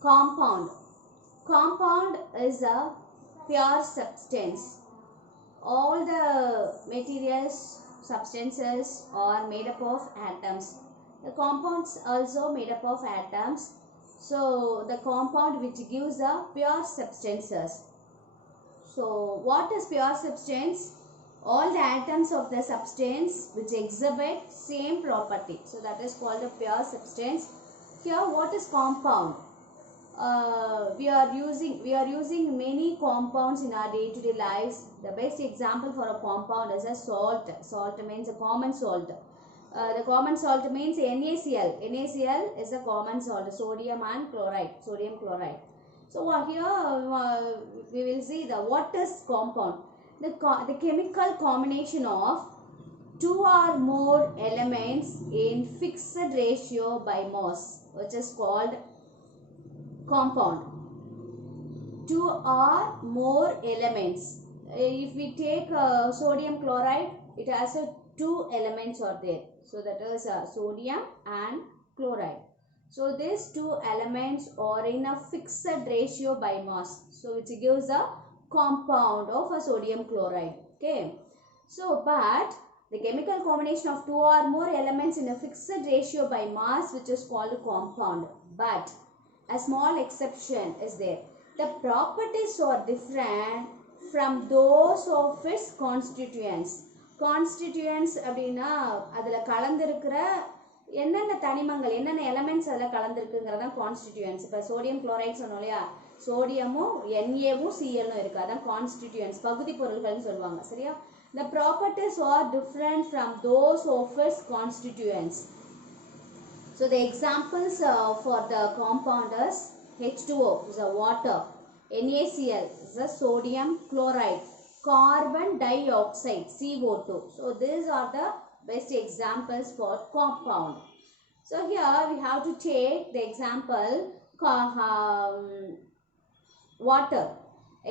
Compound. Compound is a pure substance. All the materials, substances are made up of atoms. The compounds also made up of atoms. So the compound which gives the pure substances. So what is pure substance? All the atoms of the substance which exhibit same property. So that is called a pure substance. Here what is compound? We are using many compounds in our day-to-day lives. The best example for a compound is a salt. Salt means a common salt. The common salt means NaCl. NaCl is a common salt, sodium and chloride, sodium chloride. So here we will see the what is compound. The chemical combination of two or more elements in fixed ratio by mass, which is called compound. Two or more elements. If we take sodium chloride, it has two elements are there. So that is sodium and chloride. So these two elements are in a fixed ratio by mass. So which gives a compound of a sodium chloride. Okay. So but the chemical combination of two or more elements in a fixed ratio by mass, which is called compound. But a small exception is there. The properties are different from those of its constituents. Constituents அப்படினா அதுல கலந்திருக்கிற என்னென்ன தனிமங்கள் என்னென்ன elements அதுல கலந்திருக்குங்கிறத கான்ஸ்டிட்யூயன்ட்ஸ். இப்ப sodium chloride சொன்னோம் இல்லையா, சோடியமும் Na-வும் Cl-ம் இருக்கு, அதான் கான்ஸ்டிட்யூயன்ட்ஸ், பகுதி பொருட்கள்னு சொல்லுவாங்க. சரியா? The properties are different from those of its constituents. So the examples for the compound is H2O is a water, NaCl is a sodium chloride, carbon dioxide CO2. So these are the best examples for compound. So here we have to take the example water.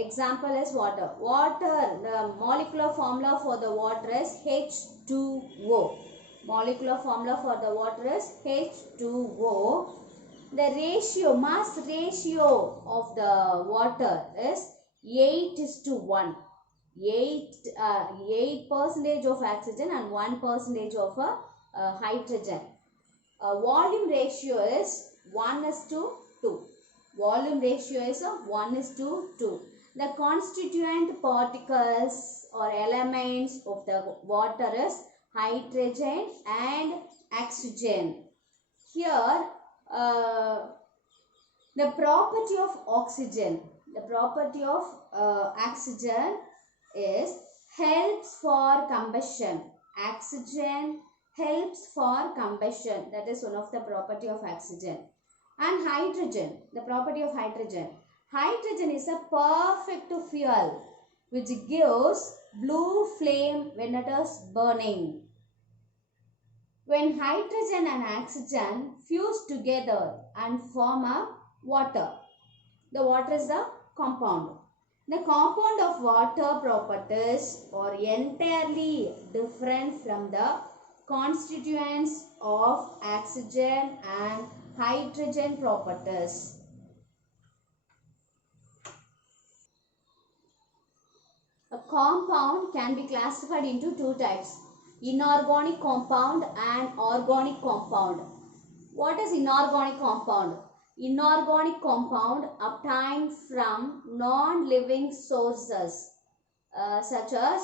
Example is water. Water, the molecular formula for the water is H2O. Molecular formula for the water is H2O. The ratio, mass ratio of the water is 8:1. 8% of oxygen and 1% of hydrogen. Volume ratio is 1:2. Volume ratio is 1:2. The constituent particles or elements of the water is hydrogen and oxygen. Here the property of oxygen, the property of oxygen is helps for combustion. Oxygen helps for combustion. That is one of the property of oxygen. And hydrogen, the property of hydrogen. Hydrogen is a perfect fuel which gives blue flame when it is burning. When hydrogen and oxygen fuse together and form a water, the water is the compound. The compound of water properties are entirely different from the constituents of oxygen and hydrogen properties. A compound can be classified into two types: inorganic compound and organic compound. What is inorganic compound? Inorganic compound obtained from non-living sources such as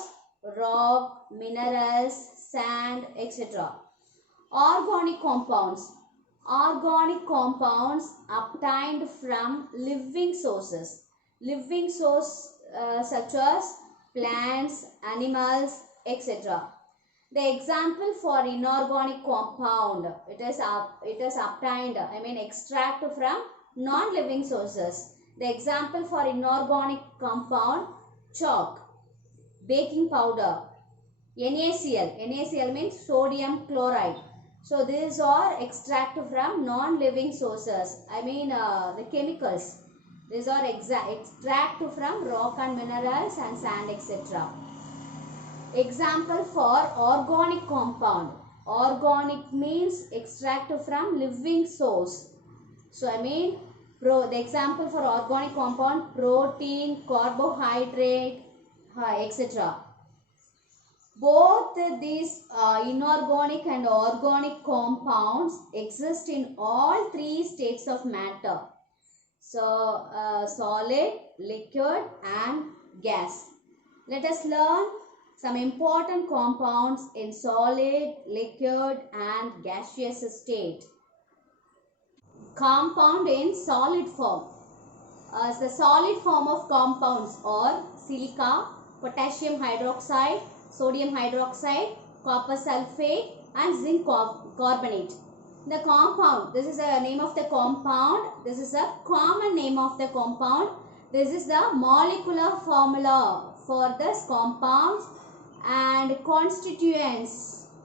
rock, minerals, sand, etc. Organic compounds. Organic compounds obtained from living sources. Living source such as plants, animals, etc. The example for inorganic compound, it is obtained, extract from non-living sources. The example for inorganic compound: chalk, baking powder, NaCl. NaCl means sodium chloride. So these are extract from non-living sources. The chemicals. These are extract from rock and minerals and sand, etc. Example for organic compound. Organic means extract from living source. So The example for organic compound: protein, carbohydrate, etc. Both these inorganic and organic compounds exist in all three states of matter. So, solid, liquid and gas. Let us learn some important compounds in solid, liquid and gaseous state. Compound in solid form. The solid form of compounds are silica, potassium hydroxide, sodium hydroxide, copper sulfate and zinc carbonate. The compound, this is the name of the compound, this is a common name of the compound, this is the molecular formula for this compounds and constituents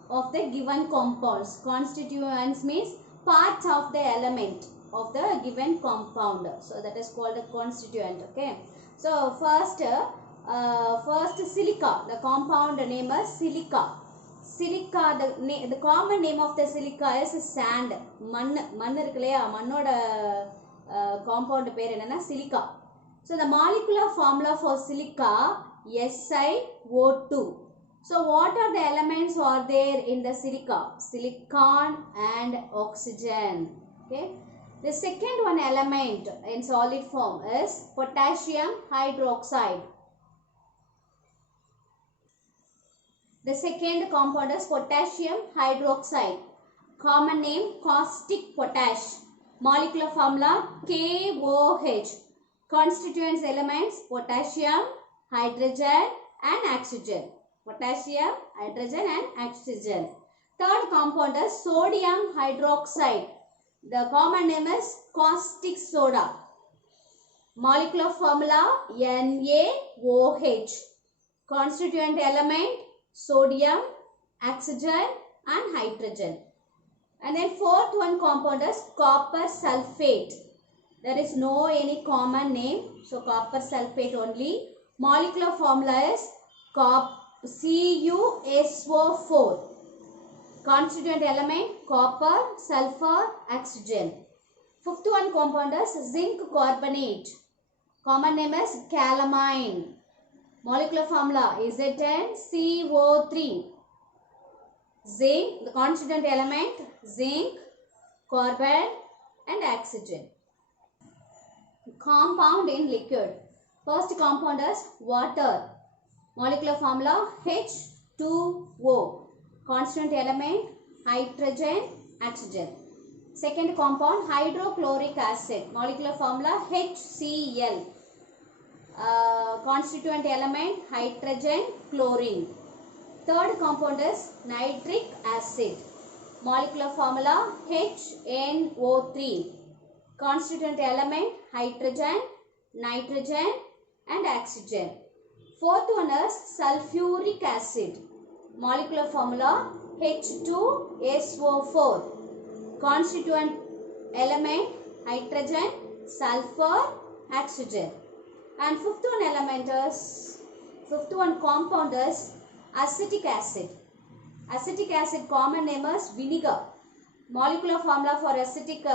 of the given compounds. Constituents means part of the element of the given compound, so that is called a constituent. Okay, so first silica, the compound name is silica. Silica, the common name of the silica is sand. மண் இருக்கு இல்லையா, மண்ணோட compound பேர் என்னன்னா silica. So the molecular formula for silica SiO2. So what are the elements are there in the silica? Silicon and oxygen. Okay. The second one element in solid form is potassium hydroxide. The second compound is potassium hydroxide. Common name caustic potash. Molecular formula KOH. Constituents elements potassium, hydrogen and oxygen. Potassium, hydrogen and oxygen. Third compound is sodium hydroxide. The common name is caustic soda. Molecular formula NaOH. Constituent element sodium, oxygen and hydrogen. And then fourth one compound is copper sulfate. There is no any common name, so copper sulfate only. Molecular formula is CuSO4. Constituent element copper, sulfur, oxygen. Fifth one compound is zinc carbonate. Common name is calamine. Molecular formula ZnCO3. Zinc, the constituent element zinc, carbon and oxygen. Compound in liquid. First compound is water. Molecular formula H2O. Constituent element hydrogen, oxygen. Second compound hydrochloric acid. Molecular formula HCl. Constituent element hydrogen, chlorine. Third compound is nitric acid. Molecular formula HNO3. Constituent element hydrogen, nitrogen and oxygen. Fourth one is sulfuric acid. Molecular formula H2SO4. Constituent element hydrogen, sulfur, oxygen. And fifth one compound is acetic acid. Acetic acid common name is vinegar. Molecular formula for acetic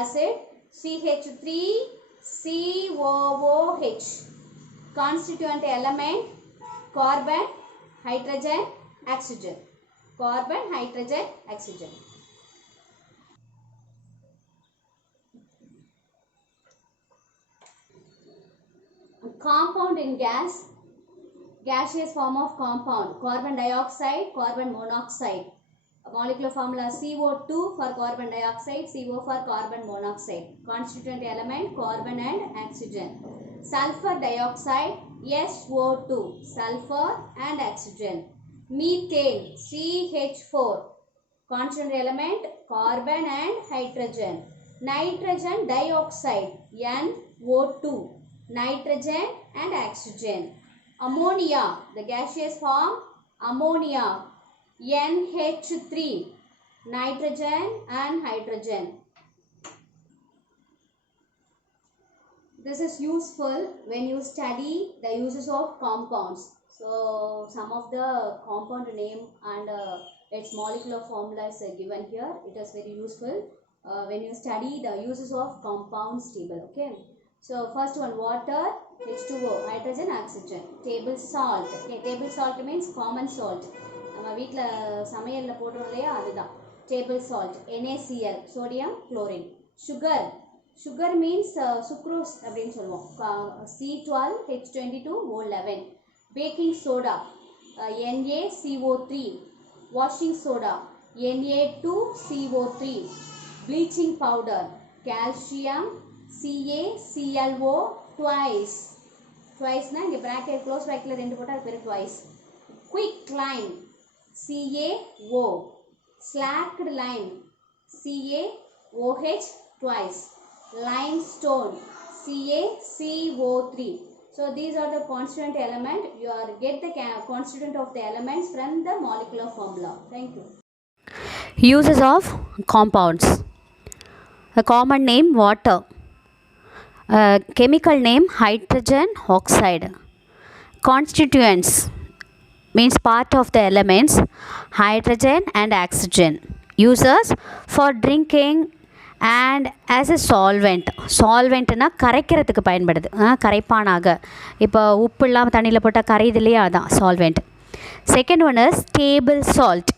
acid CH3COOH. Constituent element carbon, hydrogen, oxygen. Carbon, hydrogen, oxygen. Compound in gas. Gaseous form of compound. Carbon dioxide, carbon monoxide. Molecular formula CO2 for carbon dioxide, CO for carbon monoxide. Constituent element carbon and oxygen. Sulfur dioxide SO2, sulfur and oxygen. Methane CH4. Constituent element carbon and hydrogen. Nitrogen dioxide NO2, nitrogen and oxygen. Ammonia, the gaseous form ammonia NH3, nitrogen and hydrogen. This is useful when you study the uses of compounds. So some of the compound name and its molecular formula is given here. It is very useful. when you study the uses of compounds table. Okay, so first one, water, H2O, hydrogen, oxygen. Table salt. Okay, table salt means common salt. நம்ம வீட்டில் சமையலில் போடுறோம் இல்லையா, அதுதான் table salt. NaCl, sodium chlorine. Sugar, sugar means sucrose அப்படின்னு சொல்லுவோம். C12H22O11. Baking soda, NaCO3. Washing soda, Na2CO3. bleaching powder, calcium, CaClO twice. Twice na inga bracket close bracket la rendu potta adu peru twice. Quick lime, CaO. Slacked lime, CaOH twice. Limestone, CaCO3. So these are the constituent element. You are get the constituent of the elements from the molecular formula. Thank you. Uses of compounds. A common name water, chemical name hydrogen oxide. Constituents means part of the elements hydrogen and oxygen. Uses for drinking and as a solvent. Solventனா கரைக்கிறதுக்கு பயன்படுது, கரைப்பானாக. இப்போ உப்பு இல்லாமல் தண்ணியில் போட்டால் கரையுது இல்லையா, அதான் solvent. Second one is table salt.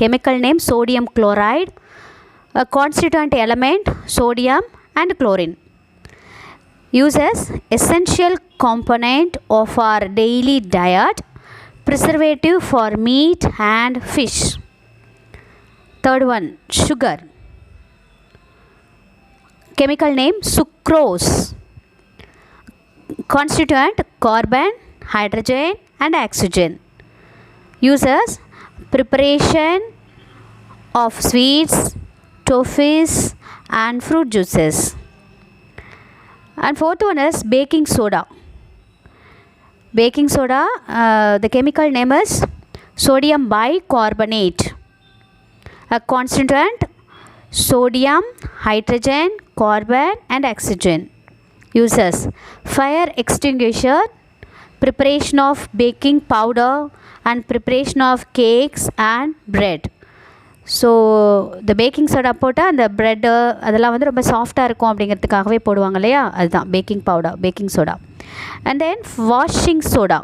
Chemical name sodium chloride. A constituent element sodium and chlorine. Uses essential component of our daily diet, preservative for meat and fish. Third one, sugar. Chemical name sucrose. Constituent carbon, hydrogen and oxygen. Uses preparation of sweets, toffees and fruit juices. And fourth one is baking soda. Baking soda, the chemical name is sodium bicarbonate. A constituent sodium, hydrogen, carbon and oxygen. Uses fire extinguisher, preparation of baking powder and preparation of cakes and bread. So இந்த baking soda போட்டால் அந்த bread அதெல்லாம் வந்து ரொம்ப சாஃப்டாக இருக்கும் அப்படிங்கிறதுக்காகவே போடுவாங்க இல்லையா, அதுதான் baking powder, baking soda. And then washing soda.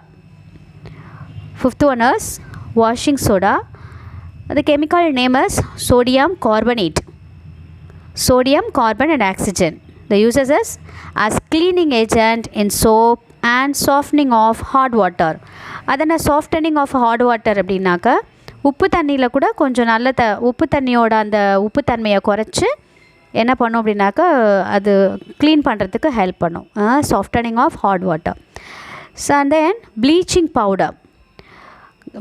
Fifth one is washing soda. The chemical name is sodium carbonate. Sodium, carbon and oxygen. The uses is as cleaning agent in soap and softening of hot water. அதனால் softening of hot water அப்படின்னாக்க உப்பு தண்ணியில் கூட கொஞ்சம் நல்ல உப்பு தண்ணியோட அந்த உப்பு தன்மையை குறைச்சி என்ன பண்ணும் அப்படின்னாக்கா அது க்ளீன் பண்ணுறதுக்கு ஹெல்ப் பண்ணும். Softening of hot water. So and then bleaching powder.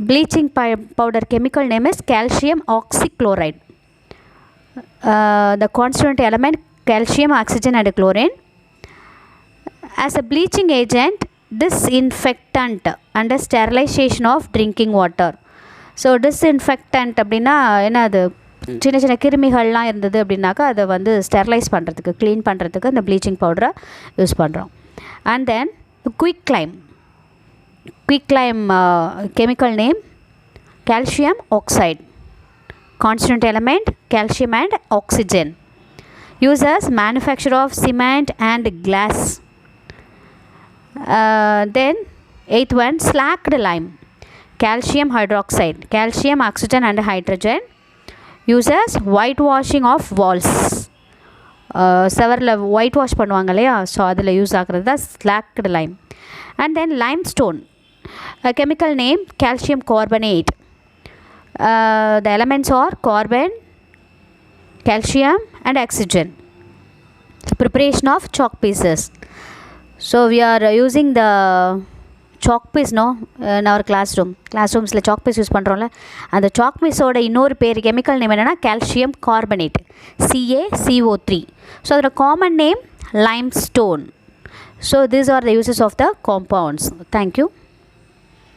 Bleaching powder chemical name is calcium oxychloride. The constituent element calcium, oxygen and chlorine. As a bleaching agent, disinfectant and sterilization of drinking water. So disinfectant அப்படின்னா என்ன, அது சின்ன சின்ன கிருமிகள்லாம் இருந்தது அப்படின்னாக்கா அதை வந்து sterilise பண்ணுறதுக்கு, க்ளீன் பண்ணுறதுக்கு இந்த ப்ளீச்சிங் பவுடரை யூஸ் பண்ணுறோம். And then quick Lime. Quick Lime chemical name calcium oxide. Constituent element calcium and oxygen. Uses manufacture of cement and glass. Then eighth one, slacked lime. Calcium hydroxide. Calcium, oxygen and hydrogen. Uses whitewashing of walls. செவரில் whitewash பண்ணுவாங்க இல்லையா, so அதில் use ஆகிறது தான் slaked lime. And then limestone. Chemical name calcium carbonate. The elements are carbon, calcium and oxygen. Preparation of chalk pieces. So we are using the chalk piece in our classrooms chalk piece use பண்ணுறோம்ல, அந்த chalk pieceோட இன்னொரு பேர் chemical name என்னென்னா calcium carbonate, CaCO3. So அதோட common name limestone. So these are the uses of the compounds. Thank you.